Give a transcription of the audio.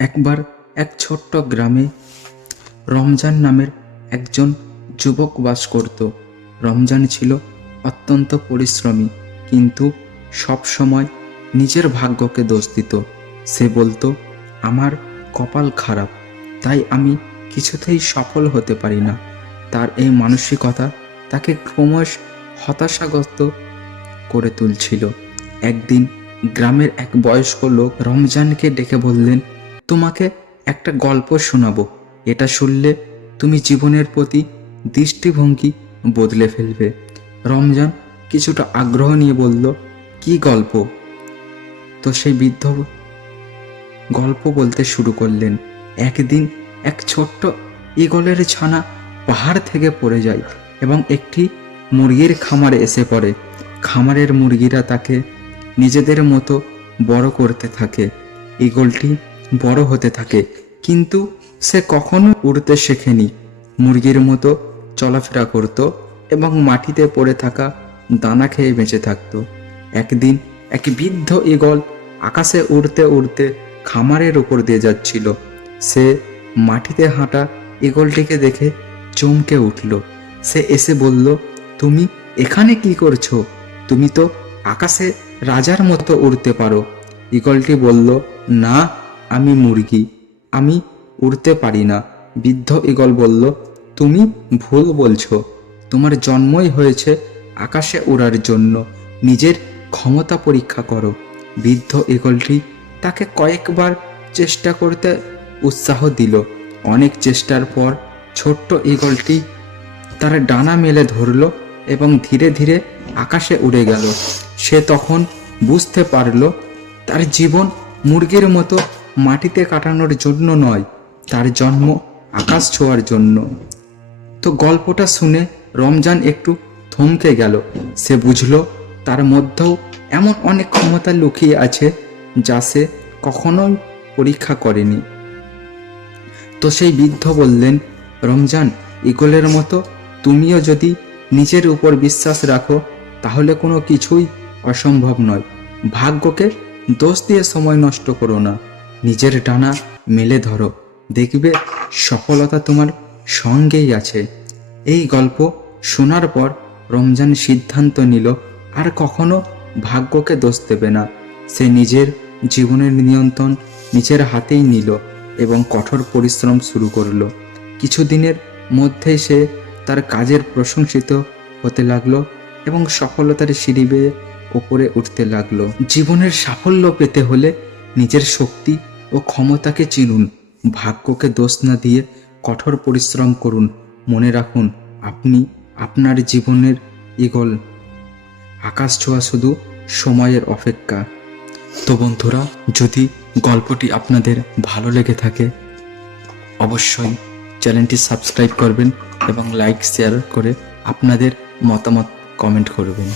একবার এক ছোট্ট গ্রামে রমজান নামের একজন যুবক বাস করত। রমজান ছিল অত্যন্ত পরিশ্রমী, কিন্তু সব সময় নিজের ভাগ্যকে দোষ দিত। সে বলতো, আমার কপাল খারাপ, তাই আমি কিছুতেই সফল হতে পারি না। তার এই মানসিকতা তাকে ক্রমশ হতাশাগ্রস্ত করে তুলছিল। একদিন গ্রামের এক বয়স্ক লোক রমজানকে ডেকে বললেন তোমাকে একটা গল্প শোনাবো। এটা শুনলে তুমি জীবনের প্রতি দৃষ্টিভঙ্গি বদলে ফেলবে। রমজান কিছুটা আগ্রহ নিয়ে বলল, কি গল্প? তো সেই বৃদ্ধ গল্প বলতে শুরু করলেন, একদিন এক ছোট্ট ঈগলের ছানা পাহাড় থেকে পড়ে যায় এবং একটি মুরগির খামারে এসে পড়ে। খামারের মুরগিরা তাকে নিজেদের মতো বড় করতে থাকে। ঈগলটি বড় হতে থাকে। কিন্তু সে কখনো উড়তে শেখেনি। মুরগির মতো চলাফেরা করত এবং মাটিতে পড়ে থাকা দানা খেয়ে বেঁচে থাকতো। একদিন এক বৃদ্ধ ঈগল আকাশে উড়তে উড়তে খামারের উপর দিয়ে যাচ্ছিল। সে মাটিতে হাঁটা ঈগলটিকে দেখে চমকে উঠল। সে এসে বলল, তুমি এখানে কি করছ? তুমি তো আকাশে রাজার মতো উড়তে পারো। ঈগলটি বলল, না আমি মুরগি, আমি উড়তে পারি না। বৃদ্ধ ঈগল বলল, তুমি ভুল বলছো। তোমার জন্মই হয়েছে আকাশে ওড়ার জন্য। নিজের ক্ষমতা পরীক্ষা করো। বৃদ্ধ ঈগলটি তাকে কয়েকবার চেষ্টা করতে উৎসাহ দিল। অনেক চেষ্টার পর ছোট্ট ঈগলটি তার ডানা মেলে ধরল এবং ধীরে ধীরে আকাশে উড়ে গেল। সে তখন বুঝতে পারল, তার জীবন মুরগির মতো মাটিতে কাটানোর জন্য নয়, তার জন্ম আকাশ ছোঁয়ার জন্য। তো গল্পটা শুনে রমজান একটু থমকে গেল। সে বুঝল, তার মধ্যেও এমন অনেক ক্ষমতা লুকিয়ে আছে যা সে কখনোই পরীক্ষা করেনি। তো সেই বৃদ্ধ বললেন, রমজান, ইগলের মতো তুমিও যদি নিজের উপর বিশ্বাস রাখো, তাহলে কোনো কিছুই অসম্ভব নয়। ভাগ্যকে দোষ দিয়ে সময় নষ্ট করো না। নিজের ডানা মেলে ধরো। দেখবে সফলতা তোমার সঙ্গেই আছে। এই গল্প শোনার পর রমজান সিদ্ধান্ত নিল, আর কখনো ভাগ্যকে দোষ দেবে না। সে নিজের জীবনের নিয়ন্ত্রণ নিজের হাতেই নিল এবং কঠোর পরিশ্রম শুরু করল। কিছুদিনের মধ্যেই সে তার কাজের প্রশংসিত হতে লাগল এবং সফলতার সিঁড়ি বেয়ে ওপরে উঠতে লাগল। জীবনের সাফল্য পেতে হলে নিজের শক্তি ও ক্ষমতাকে চিনুন, ভাগ্যকে দোষ না দিয়ে কঠোর পরিশ্রম করুন। মনে রাখুন, আপনি আপনার জীবনের ইগল আকাশ ছোঁয়া শুধু সময়ের অপেক্ষা। তো বন্ধুরা, যদি গল্পটি আপনাদের ভালো লেগে থাকে, অবশ্যই চ্যানেলটি সাবস্ক্রাইব করবেন এবং লাইক, শেয়ার করে আপনাদের মতামত কমেন্ট করবেন।